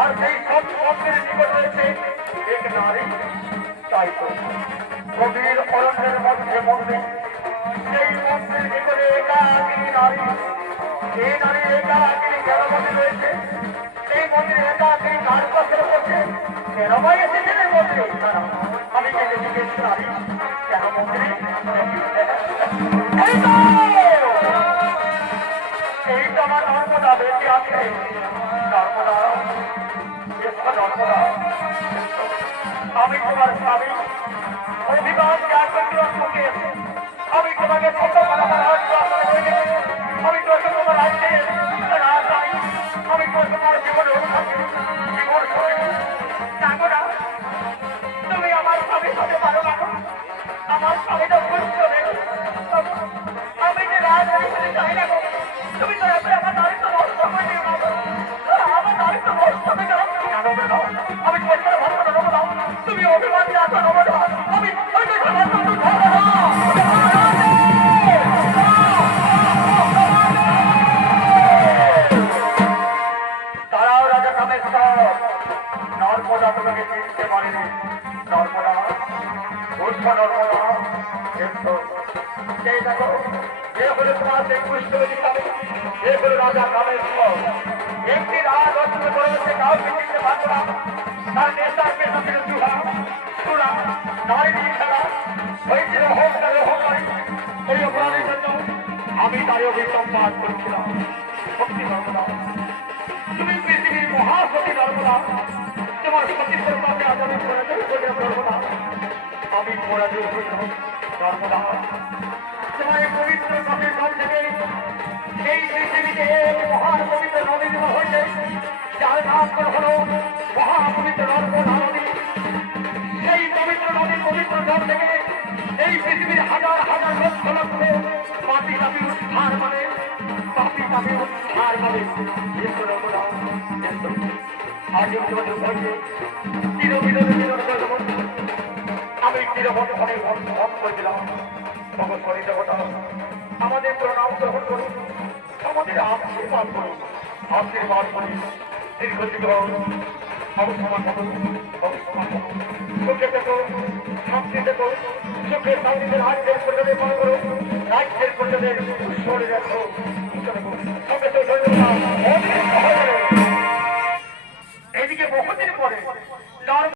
আর সেই সব মন্দিরের নিকট রয়েছে এক নারী, তাই তো গভীর অরণ্যের মধ্যে মন্দির, সেই মন্দির নিকটে একাকিনী নারী। এই নারীর একাকিনী কেন মন্দির রয়েছে? সেই মন্দিরে একাকিনী কার পাশে রয়েছে? কেন ভাই এসেছেন এই মন্দিরে? আমি কেটে জিজ্ঞেস নারী কেন মন্দিরে? এই তো আমার নর্মদা বেঁচে আছে। নর্মদা, নর্মদা, আমি তোমার স্বামী অভিমান মুখে আমি তোমাকে আমি তোকে তোমার রাজ্যে আমি তোমার জীবনে জীবন জানো না তুমি আমার স্বামী হতে পারো না। আমার স্বামীটা বুঝতে হবে আমি যে রাজনীতি চাই না। তুমি তো আমার দায়িত্ব নষ্ট করে দিও না। আমার দায়িত্ব নষ্ট হবে না। আমি তোমার ভালো নেবো না। তুমি অভিমান রাখো নেবো না। আমি তারাও রাজা কামেশ্বর নর্মদা তোমাকে চিনতে পারেনি। নর্মদা বুঝছো? নর্মদা সেই দেখো এ হলো তোমার সেই পুষ্পবতী স্বামী, এ হলো রাজা কামেশ্বর। একটি রাজ অর্জন করেছে কাউকে চিনতে পারবো না। তার নেশার পেশা ছিল সুরা নারী খেলা হয়েছিল হোমকারে হোমকারী। এই অপরাধের জন্য আমি তার অভিসম্পাদ করেছিলাম। শক্তি নর্মদা, তুমি পৃথিবীর মহাসতী নর্মদা, তোমার সতীত্বের কাছে আজ আমি পরাজয় করলাম নর্মদা। আমি পরাজয় হইলাম নর্মদা। তোমার এই পবিত্র নদীর জল থেকে এই পৃথিবীতে এক মহান পবিত্র নদী দেওয়া হয়েছে, যার নাম হল মহাপবিত্র নর্মদা নদী। সেই পবিত্র নদীর পবিত্র জল থেকে এই পৃথিবীর হাজার হাজার লক্ষ লক্ষ পাপি পাপি উদ্ধার মানে পাপি পাপি উদ্ধার মানে আজ তোমাদের ভয়ে চিরবিরোধী আমি চিরভূমি অনেক ভোগ করে দিলাম। ভগৎ দেবতা আমাদের প্রণাম গ্রহণ করুন, আমাদের আশীর্বাদ করুন, আশীর্বাদ করুন। দীর্ঘজীবী অবসমান করুন, অবসমান করুন। সুখে দেখো, শান্তি দেখো, সুখের শান্তিতে রাজ্যের প্রজনের মনে করো, রাজ্যের প্রজনের শরীর রাখো। এদিকে বহুদিন পরে